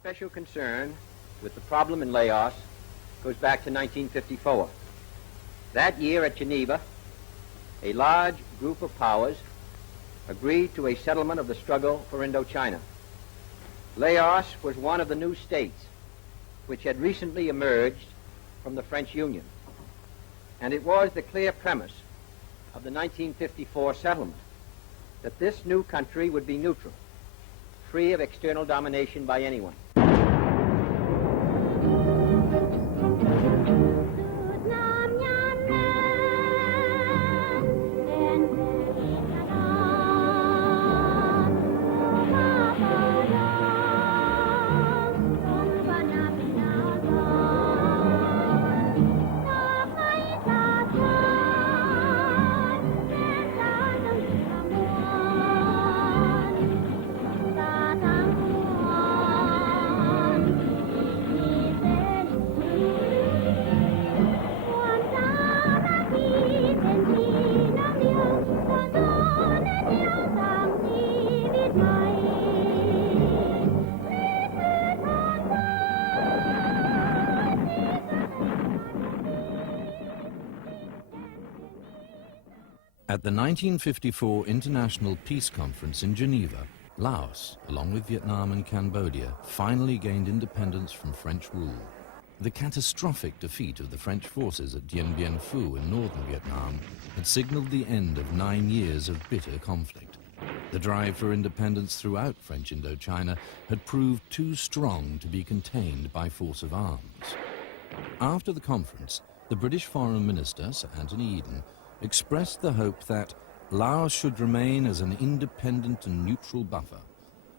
special concern with the problem in Laos goes back to 1954. That year at Geneva, a large group of powers agreed to a settlement of the struggle for Indochina. Laos was one of the new states which had recently emerged from the French Union, and it was the clear premise of the 1954 settlement that this new country would be neutral, free of external domination by anyone. At the 1954 International Peace Conference in Geneva, Laos, along with Vietnam and Cambodia, finally gained independence from French rule. The catastrophic defeat of the French forces at Dien Bien Phu in northern Vietnam had signaled the end of 9 years of bitter conflict. The drive for independence throughout French Indochina had proved too strong to be contained by force of arms. After the conference, the British Foreign Minister, Sir Anthony Eden, expressed the hope that Laos should remain as an independent and neutral buffer.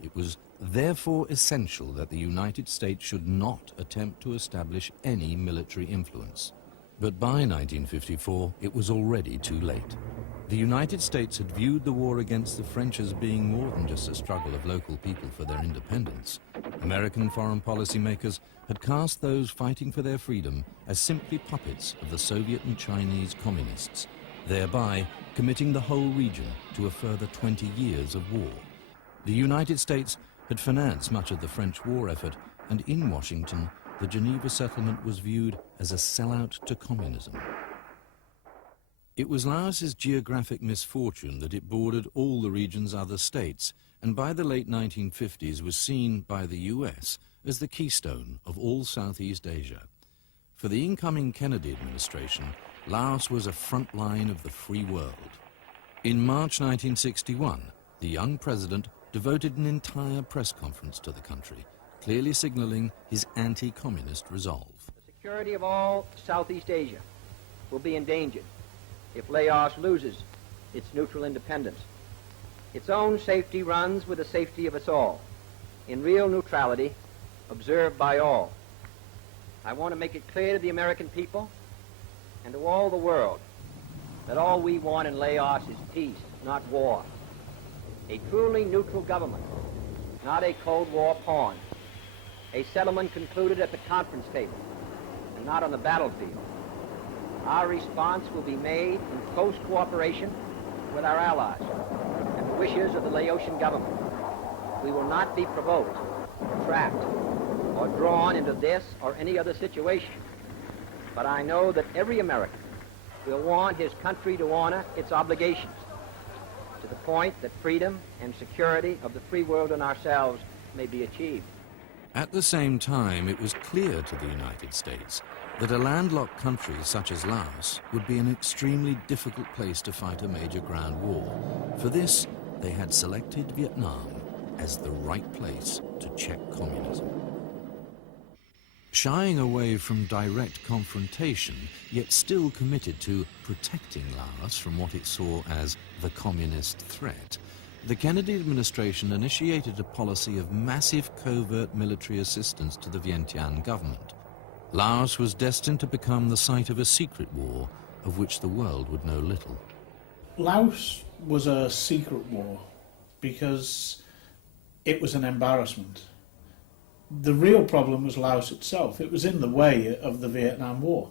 It was therefore essential that the United States should not attempt to establish any military influence. But by 1954, it was already too late. The United States had viewed the war against the French as being more than just a struggle of local people for their independence. American foreign policy makers had cast those fighting for their freedom as simply puppets of the Soviet and Chinese communists, thereby committing the whole region to a further 20 years of war. The United States had financed much of the French war effort, and in Washington, the Geneva settlement was viewed as a sellout to communism. It was Laos's geographic misfortune that it bordered all the region's other states, and by the late 1950s was seen by the US as the keystone of all Southeast Asia. For the incoming Kennedy administration, Laos was a front line of the free world. In March 1961, the young president devoted an entire press conference to the country, clearly signaling his anti-communist resolve. The security of all Southeast Asia will be endangered if Laos loses its neutral independence. Its own safety runs with the safety of us all, in real neutrality observed by all. I want to make it clear to the American people and to all the world that all we want in Laos is peace, not war. A truly neutral government, not a Cold War pawn. A settlement concluded at the conference table and not on the battlefield. Our response will be made in close cooperation with our allies and the wishes of the Laotian government. We will not be provoked, trapped, or drawn into this or any other situation. But I know that every American will want his country to honor its obligations to the point that freedom and security of the free world and ourselves may be achieved. At the same time, it was clear to the United States that a landlocked country such as Laos would be an extremely difficult place to fight a major ground war. For this, they had selected Vietnam as the right place to check communism. Shying away from direct confrontation, yet still committed to protecting Laos from what it saw as the communist threat, the Kennedy administration initiated a policy of massive covert military assistance to the Vientiane government. Laos was destined to become the site of a secret war of which the world would know little. Laos was a secret war because it was an embarrassment. The real problem was Laos itself. It was in the way of the Vietnam War.